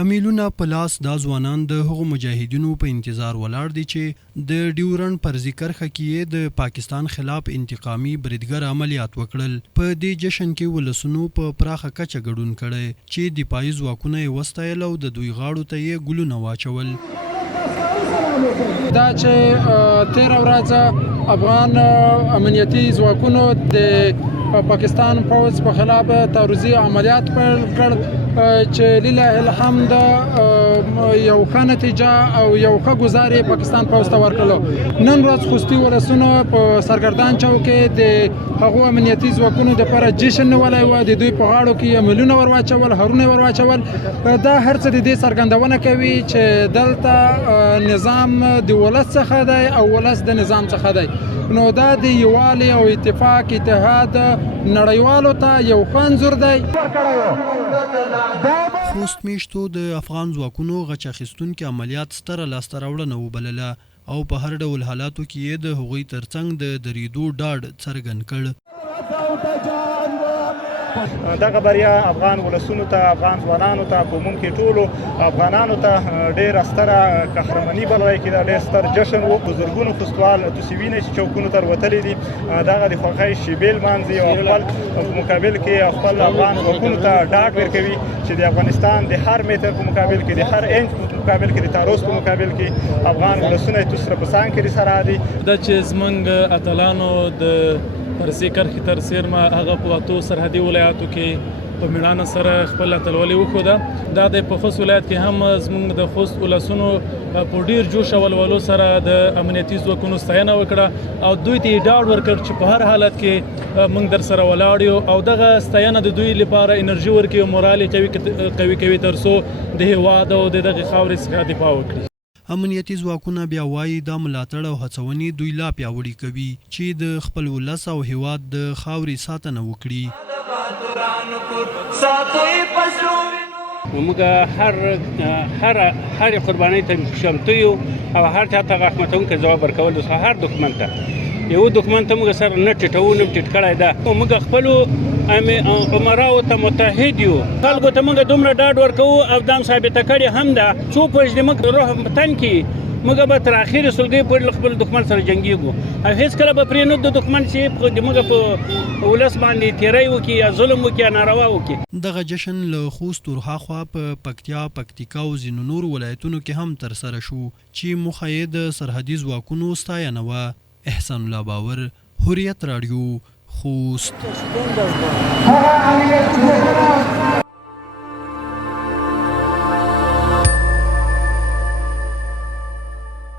امیلونه په لاس دا ځوانان د هغو مجاهدینو په انتظار ولاړ دي چې د ډیورنډ فرضي کرښه کې د پاکستان خلاف انتقامي بریدګر عملیات وکړل. په دې جشن کې ولسونو په پراخه کچه ګډون کړی چې دفاعي ځواکونه یې وستایل او د دوی غاړو ته یې ګلونه واچول. دا چې 13 ورځ افغان امنیتي ځواکونو د پاکستان پوځ په خلاف تعرضي عملیات پیل کړ چې لله الحمد یو ښه نتیجه او یو ښه ګزار پاکستان پوځ ته ورکړلو. نن ورځ خوستي ولسونه په سرګردان چوک کې د هغو امنیتي ځواکونو دپاره جشن نیولی و، د دوی په غاړو کې امیلونه ور واچول، هرونه ور واچول. دا هر څه د دې څرګندونه کوي چې دلته نظام د ولس څخه دی او ولس د نظام څخه دی. نو دا د یووالي او اتفاق اتحاد نړیوالو ته یو ښه انځور دی. خوست میشتو د افغان ځواکونو غچ اخیستونکي عملیات ستره لاسته راوړنه وبلله او په هر ډول حالاتو کې یې د هغوی ترڅنګ د دریدو ډاډ څرګند کړ. دغه بریا افغان ولسونو ته، افغان ځوانانو ته، په عموم کې ټولو افغانانو ته ډېره ستره قهرماني بللی کېده، ډېر ستر جشن و. بزرګونو خوستوال تاسې وینئ چې چوکونو ته وتلي دي، دغه د خوښۍ شیبې لمانځي او خپل په مقابل کې خپل افغان ځواکونو ته ډاډ ورکوي چې د افغانستان د هر متر په مقابل کې، د هر انچ په مقابل کې، د تعرض په مقابل کې افغان ولسونه یې توسره په څنګ کې سره دي. دا چې زموږ اتلانو د فرضي کرښې تر څیرمه هغه په اتو سرحدي ولایاتو کې په میړانه سره خپل اتلولي وښوده. دا د په خوست ولایت کې هم زموږ د خوست ولسونو په ډیر جوش او ولولو سره د امنیتي ځواکونو ستاینه وکړه او دوی ته ډاډ ورکړ چې په هر حالت کې موږ در سره ولاړ یو او دغه ستاینه د دوی لپاره انرژي ورکوي او مورال یې قوي کوي تر څو د هېواد او د دغې خاورې څخه دفاع وکړي. امنیتي ځواکونه بیا وایي دا ملاتړ او هڅونې دوی لا پیاوړي کوي چې د خپل ولس او هېواد د خاورې ساتنه وکړي. موږ هر قربانۍ ته چمتو یو او هر چا ته غاښمتونکی ځواب ورکول د هر دښمن ته. یو دښمن ته موږ سره نه ټیټوو نه ټیټ کړی ده. موږ خپلو عمراو ته متحد یو، خلکو ته موږ دومره ډاډ ورکوو او دا هم ثابته کړې هم ده څو پوج د موږ روح په تن کې موږ به تر اخرې سلګۍ پورې له خپل دښمن سره جنګېږو او هېڅکله به پرېنږدو د دښمن چې د موږ په ولس باندې تېری وکړي یا ظلم وکړي یا ناروا وکړي. دغه جشن له خوست ورهاخوا په پکتیا، پکتیکا او ځینو نورو ولایتونو کې هم ترسره شو چې موخه یې د سرحدي ځواکونو ستاینه وه. احسان الله باور، حریت راډیو، خوست.